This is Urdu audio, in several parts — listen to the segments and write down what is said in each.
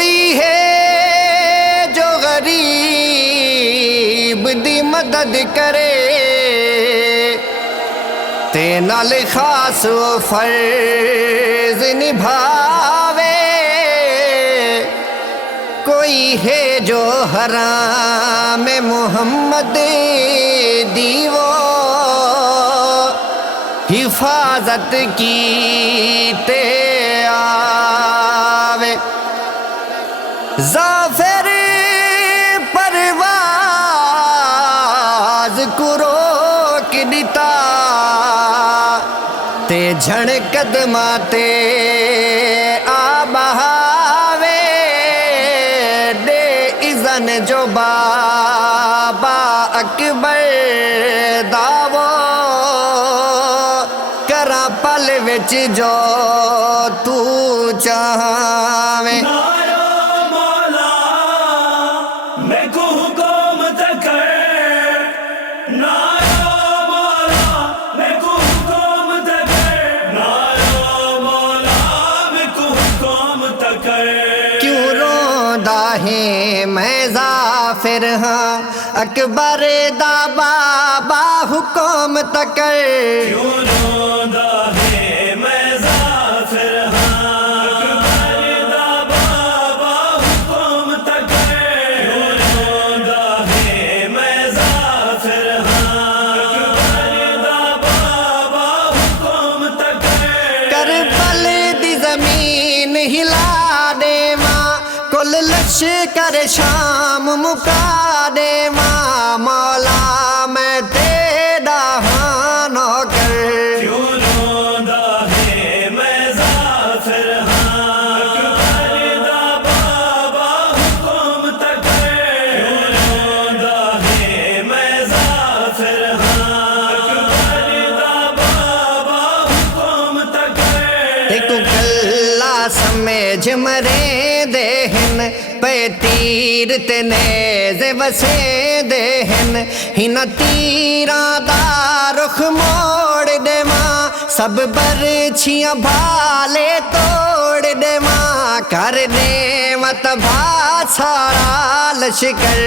کوئی ہے جو غریب دی مدد کرے تے نال خاص و فرض نبھاوے کوئی ہے جو حرام محمد دی وہ حفاظت کیتے آوے ظافر پرواز کو روک دیتا تے جھڑ قدماں تے آبہاوے دے اذن جو بابا اکبر داو کرا پل وچ جو تو چاہویں میں ظافر ہاں اکبر دا بابا حکم تکر کیوں روندا ہے میں ظافر ہاں اکبر دا بابا حکم تکر کیوں روندا ہے میں ظافر ہاں اکبر دا بابا حکم تکر کربل دی زمین ہلا دے ماں کل لشکر شام مکا دے ماں مولا میں تیرا ہاں نوکر کیوں روندا ہے میں ظافر ہاں اکبر دا بابا حکم تکر کیوں روندا ہے میں ظافر ہاں اکبر دا بابا حکم تکر ایک کلا سمجھ مرے دہن پہ تیر تے نیزے وسے دہن ہنا تیراں دا رخ موڑ دے ماں سب برچھیاں بھالے توڑ دے ماں کر دے مت بھا سارا لشکر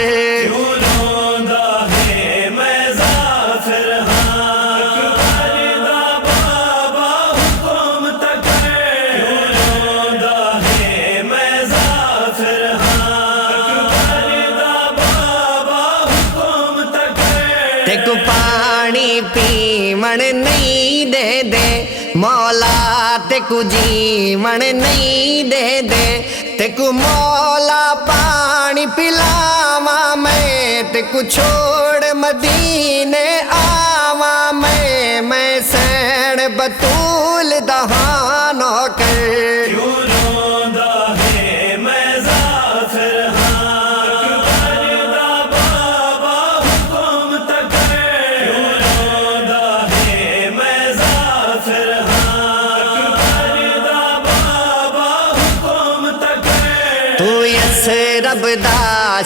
کیوں روندا ہے میں ظافر ہاں اکبر دا بابا حکم تکر کیوں روندا ہے میں ظافر ہاں اکبر دا بابا حکم تکر تیک پانی پیمن نہیں دے دے مولا تیکو جیمن نہیں دے دے تیکو مولا پانی پلاواں میں تیکو چھوڑ مدینے آواں میں سین بطول دہاں نوکر کیوں روندا ہے میں ظافر ہاں اکبر دا بابا حکم تکر کیوں روندا ہے میں ظافر ہاں اکبر دا بابا حکم تکر تو یسرب دا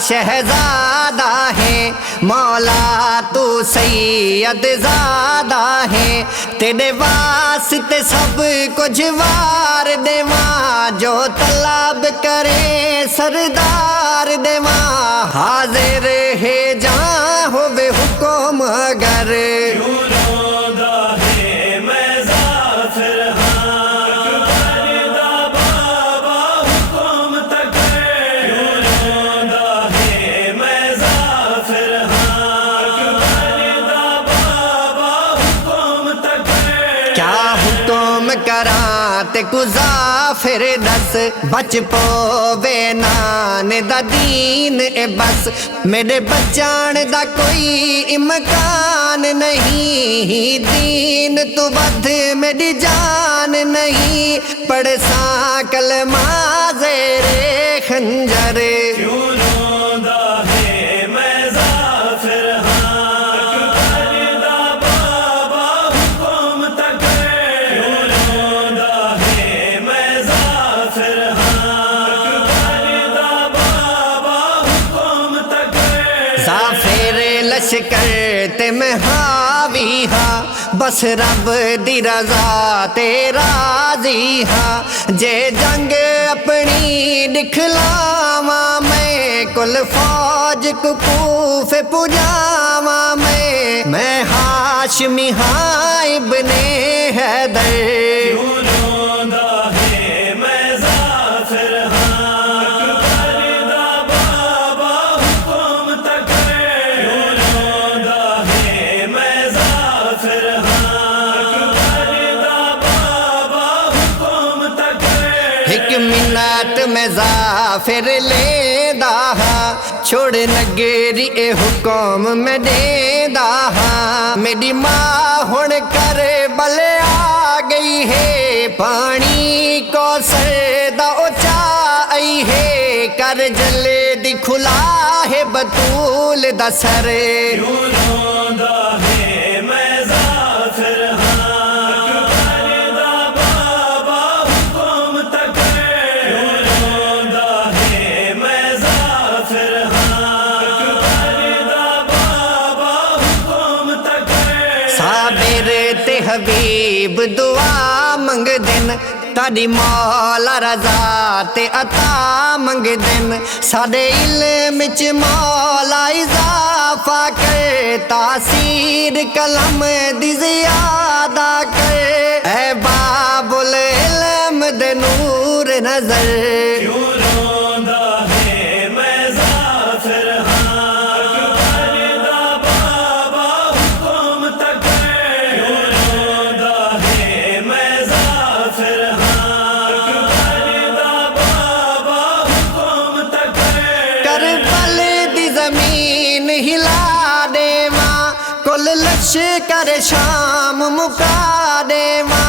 شہزادہ ہے مولا تو سید زادہ ہے تیرے واسطے سب کچھ وار دے ماں جو طلب کرے سردار دے ماں حاضر ہے جہاں ہوے حکم اگر کیوں روندا ہے میں ظافر ہاں اکبر دا بابا حکم تکر کیوں روندا ہے میں ظافر ہاں اکبر دا بابا حکم تکر کیا حکم کراں تے کو ظافر دس بچ پوے نان دا دین اے بس میرے بچان دا کوئی امکان نہیں دین تو ود میری جان نہیں پڑھ ساں کلمہ زیر خنجر کیوں روندا ہے میں ظافر ہاں اکبر دا بابا حکم تکر کیوں روندا ہے میں ظافر ہاں اکبر دا بابا حکم تکر ظافر لشکر تے میں حاوی ہاں بس رب دی رضا تے راضی ہاں جے جنگ اپنی دکھلاوا میں کل فوج کو کوفے پجاوا میں ہاشمی ہاں ابن حیدر کیوں روندا ہے میں ظافر ہاں کردا بابا حکم تک کیوں روندا ہے میں ظافر ہاں کردا بابا حکم تک ایک منٹ میں ظافر لیندہ ہاں چھوڑ نگری اے حکم میں دیندہ ہاں میری ماں ہن کربل آ گئی ہے پانی کو سردہ اچا آئی ہے کر جلے دی کھلا ہے بطول دا سر کیوں روندا ہے میں ظافر ہاں کردا بابا حکم تک کیوں روندا ہے میں ظافر ہاں کردا بابا حکم تک صابر تے حبیب دعا منگ دن تاری مولا رضا تے عطا منگ دن ساڈے علم وچ مولا اضافہ کر تاثیر قلم دی زیادہ کر اے باب العلم دے نور نظر کیوں روندا ہے میں ظافر ہاں کردا بابا حکم تک کیوں روندا ہے میں ظافر ہاں کردا بابا حکم تک کربل دی زمین ہلا دیواں کل لشکر شام مکا دیواں